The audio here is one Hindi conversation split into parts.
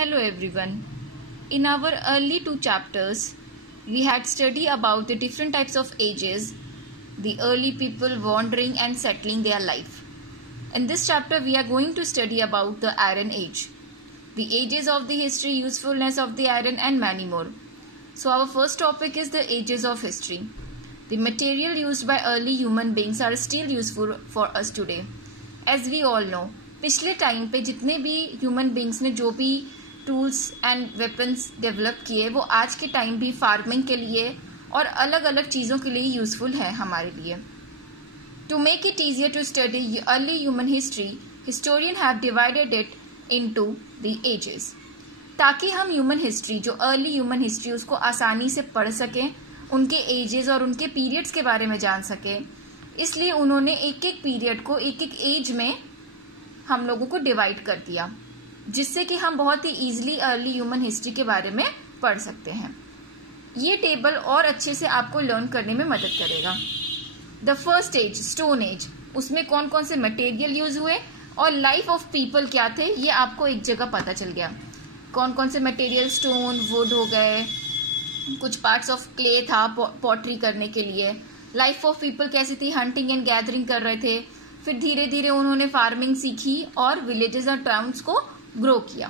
Hello everyone. In our early two chapters, we had studied about the different types of ages, the early people wandering and settling their life. In this chapter, we are going to study about the Iron Age, the ages of the history, usefulness of the iron and many more. So our first topic is the ages of history. The material used by early human beings are still useful for us today. As we all know, पिछले टाइम पे जितने भी ह्यूमन बींग्स ने जो भी टूल्स एंड वेपन्स डेवलप किए वो आज के टाइम भी फार्मिंग के लिए और अलग अलग चीज़ों के लिए यूजफुल है हमारे लिए. To make it easier to study early human history, historian have divided it into the ages. ताकि हम ह्यूमन हिस्ट्री, जो अर्ली ह्यूमन हिस्ट्री, उसको आसानी से पढ़ सकें, उनके एजेस और उनके पीरियड्स के बारे में जान सकें, इसलिए उन्होंने एक एक पीरियड को एक एक एज में हम लोगों को डिवाइड कर दिया, जिससे कि हम बहुत ही इजीली अर्ली ह्यूमन हिस्ट्री के बारे में पढ़ सकते हैं. ये टेबल और अच्छे से आपको लर्न करने में मदद करेगा. The first age, stone age, उसमें कौन कौन से मटेरियल यूज हुए और लाइफ ऑफ पीपल क्या थे, ये आपको एक जगह पता चल गया. कौन कौन से मटेरियल, स्टोन, वुड हो गए, कुछ पार्ट्स ऑफ क्ले था पॉटरी करने के लिए. लाइफ ऑफ पीपल कैसी थी, हंटिंग एंड गैदरिंग कर रहे थे. फिर धीरे धीरे उन्होंने फार्मिंग सीखी और विलेजेस और टाउन्स को ग्रो किया.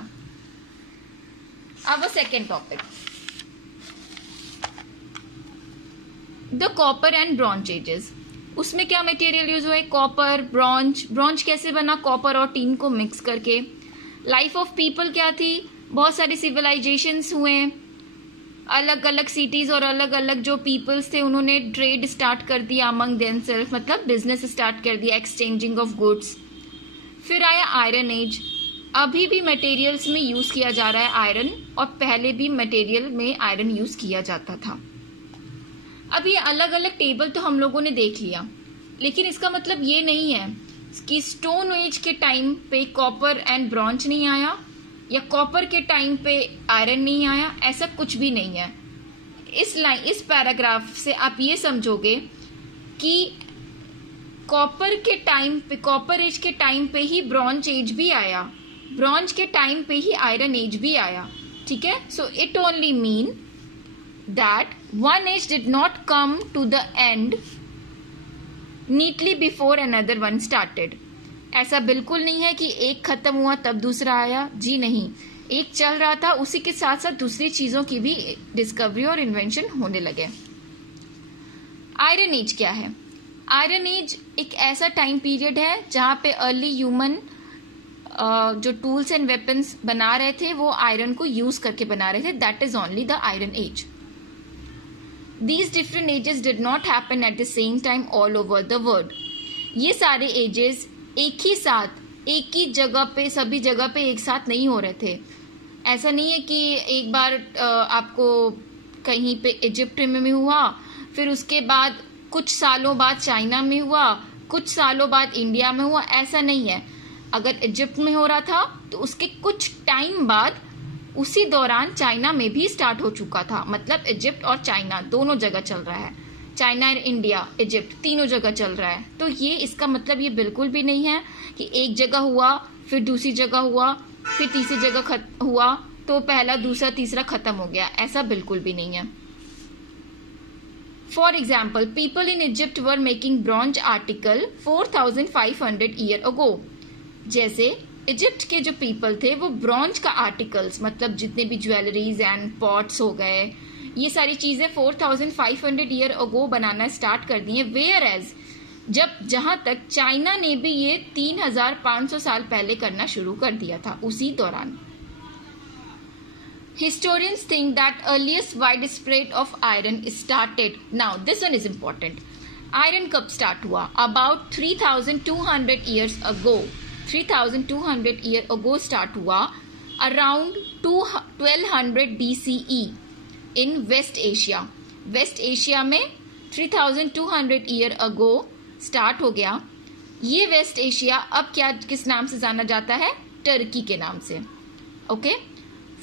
अब second topic, the copper and bronze ages. उसमें क्या मटेरियल यूज हुए, कॉपर, ब्रॉन्ज. ब्रॉन्ज कैसे बना, कॉपर और टीन को मिक्स करके. लाइफ ऑफ पीपल क्या थी, बहुत सारी सिविलाइजेशंस हुए, अलग अलग सिटीज और अलग अलग जो पीपल्स थे उन्होंने ट्रेड स्टार्ट कर दिया अमंग देमसेल्फ, मतलब बिजनेस स्टार्ट कर दिया, एक्सचेंजिंग ऑफ गुड्स. फिर आया आयरन एज. अभी भी मटेरियल्स में यूज किया जा रहा है आयरन, और पहले भी मटेरियल में आयरन यूज किया जाता था. अब ये अलग अलग टेबल तो हम लोगों ने देख लिया, लेकिन इसका मतलब ये नहीं है कि स्टोन एज के टाइम पे कॉपर एंड ब्रॉन्ज नहीं आया या कॉपर के टाइम पे आयरन नहीं आया. ऐसा कुछ भी नहीं है. इस पैराग्राफ से आप ये समझोगे कि कॉपर के टाइम पे, कॉपर एज के टाइम पे ही ब्रॉन्ज एज भी आया, ब्रॉन्ज के टाइम पे ही आयरन एज भी आया. ठीक है. So it only mean that one age did not come to the end neatly before another one started. ऐसा बिल्कुल नहीं है कि एक खत्म हुआ तब दूसरा आया. जी नहीं, एक चल रहा था, उसी के साथ साथ दूसरी चीजों की भी डिस्कवरी और इन्वेंशन होने लगे. आयरन एज क्या है? आयरन एज एक ऐसा टाइम पीरियड है जहां पे अर्ली ह्यूमन जो टूल्स एंड वेपन्स बना रहे थे वो आयरन को यूज करके बना रहे थे. That is only the iron age. These different ages did not happen at the same time all over the world. ये सारे एजेस एक ही साथ, एक ही जगह पे, सभी जगह पे एक साथ नहीं हो रहे थे. ऐसा नहीं है कि एक बार आपको कहीं पे इजिप्ट में हुआ, फिर उसके बाद कुछ सालों बाद चाइना में हुआ, कुछ सालों बाद इंडिया में हुआ. ऐसा नहीं है. अगर इजिप्ट में हो रहा था तो उसके कुछ टाइम बाद उसी दौरान चाइना में भी स्टार्ट हो चुका था. मतलब इजिप्ट और चाइना दोनों जगह चल रहा है. चाइना, इंडिया, इजिप्ट तीनों जगह चल रहा है. तो ये इसका मतलब ये बिल्कुल भी नहीं है कि एक जगह हुआ, फिर दूसरी जगह हुआ, फिर तीसरी जगह हुआ तो पहला, दूसरा, तीसरा खत्म हो गया. ऐसा बिल्कुल भी नहीं है. For example, people in Egypt were making bronze article 4500 year ago. जैसे इजिप्ट के जो पीपल थे वो ब्रॉन्ज का आर्टिकल्स, मतलब जितने भी ज्वेलरीज एंड पॉट्स हो गए, ये सारी चीजें 4500 ईयर अगो बनाना स्टार्ट कर दी है. वेयर एज जहां तक चाइना ने भी ये 3500 साल पहले करना शुरू कर दिया था उसी दौरान. Historians think that earliest widespread of iron started. Now this one is important. Iron कब स्टार्ट हुआ? About 3200 years ago. 3200 year ago start हुआ. Around 1200 BCE in West Asia. West Asia में 3200 year ago स्टार्ट हो गया. ये वेस्ट एशिया अब क्या, किस नाम से जाना जाता है? टर्की के नाम से. Okay.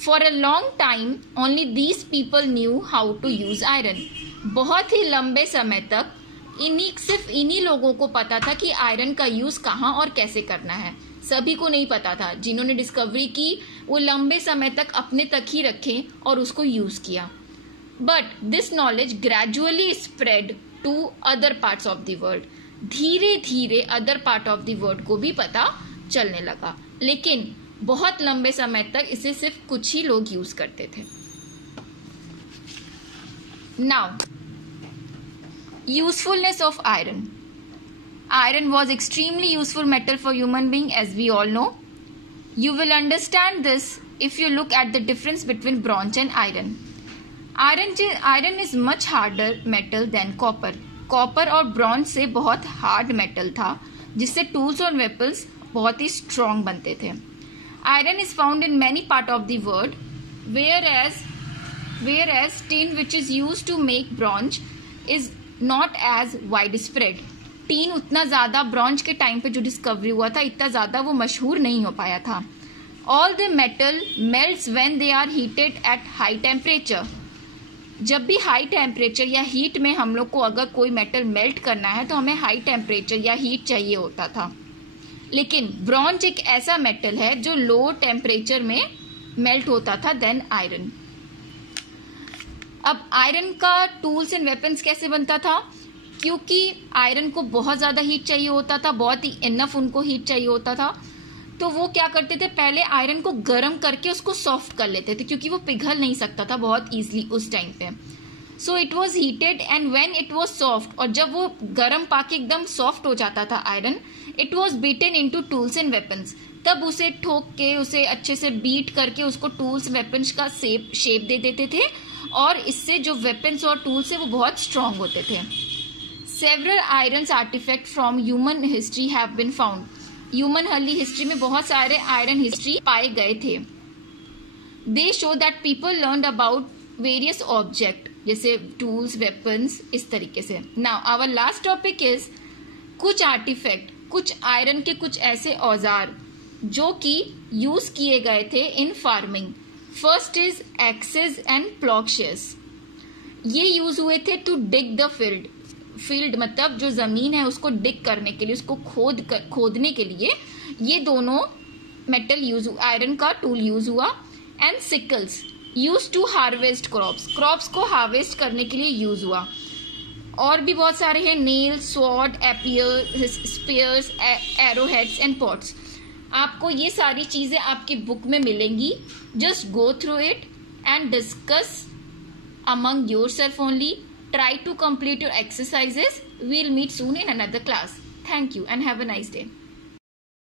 For a long time only these people knew how to use iron. बहुत ही लंबे समय तक सिर्फ इन्हीं लोगों को पता था कि आयरन का यूज कहाँ और कैसे करना है. सभी को नहीं पता था। जिन्होंने डिस्कवरी की वो लंबे समय तक अपने तक ही रखे और उसको यूज किया। But this knowledge gradually spread to other parts of the world. धीरे धीरे other part of the world को भी पता चलने लगा, लेकिन बहुत लंबे समय तक इसे सिर्फ कुछ ही लोग यूज करते थे। Now, usefulness of iron. Iron was extremely useful metal for human being, as we all know. You will understand this if you look at the difference between bronze and iron. Iron is much harder metal than copper. Copper और bronze से बहुत hard metal था, जिससे tools और weapons बहुत ही strong बनते थे. Iron is found in many parts of the world, whereas tin, which is used to make bronze, is not as widespread. Tin उतना ज्यादा ब्रॉन्ज के टाइम पे जो डिस्कवरी हुआ था, इतना ज्यादा वो मशहूर नहीं हो पाया था। All the metal melts when they are heated at high temperature. जब भी हाई टेम्परेचर या हीट में हम लोग को अगर कोई मेटल मेल्ट करना है तो हमें हाई टेम्परेचर या हीट चाहिए होता था। लेकिन ब्रॉन्ज एक ऐसा मेटल है जो लो टेम्परेचर में मेल्ट होता था देन आयरन। अब आयरन का टूल्स एंड वेपन्स कैसे बनता था? क्योंकि आयरन को बहुत ज्यादा हीट चाहिए होता था, बहुत ही इनफ उनको हीट चाहिए होता था, तो वो क्या करते थे, पहले आयरन को गर्म करके उसको सॉफ्ट कर लेते थे, क्योंकि वो पिघल नहीं सकता था बहुत इजीली उस टाइम पे। So it was heated and when it was soft, और जब वो गर्म पाके एकदम सॉफ्ट हो जाता था iron, it was beaten into tools and weapons. तब उसे ठोक के, उसे अच्छे से बीट करके उसको टूल्स वेपन्स का शेप दे देते थे, और इससे जो वेपन्स और टूल्स है वो बहुत स्ट्रांग होते थे। Several iron artefact from human history have been found. Human history में बहुत सारे आयरन हिस्ट्री पाए गए थे। They show that people learn about various object, जैसे टूल्स, वेपन्स, इस तरीके से। Now our last topic is कुछ आर्टिफैक्ट, कुछ आयरन के कुछ ऐसे औजार जो कि यूज किए गए थे in farming. First is axes and ploughshares. ये यूज हुए थे टू डिग द फील्ड मतलब जो जमीन है उसको डिग करने के लिए, उसको खोदने के लिए ये दोनों मेटल यूज, आयरन का टूल यूज हुआ। And sickles use to harvest crops को हार्वेस्ट करने के लिए यूज हुआ। और भी बहुत सारे हैं, nail, sword, spears, arrowheads and pots. आपको ये सारी चीजें आपकी बुक में मिलेंगी। Just go through it and discuss among yourself only. Try to complete your exercises. We'll meet soon in another class. Thank you and have a nice day.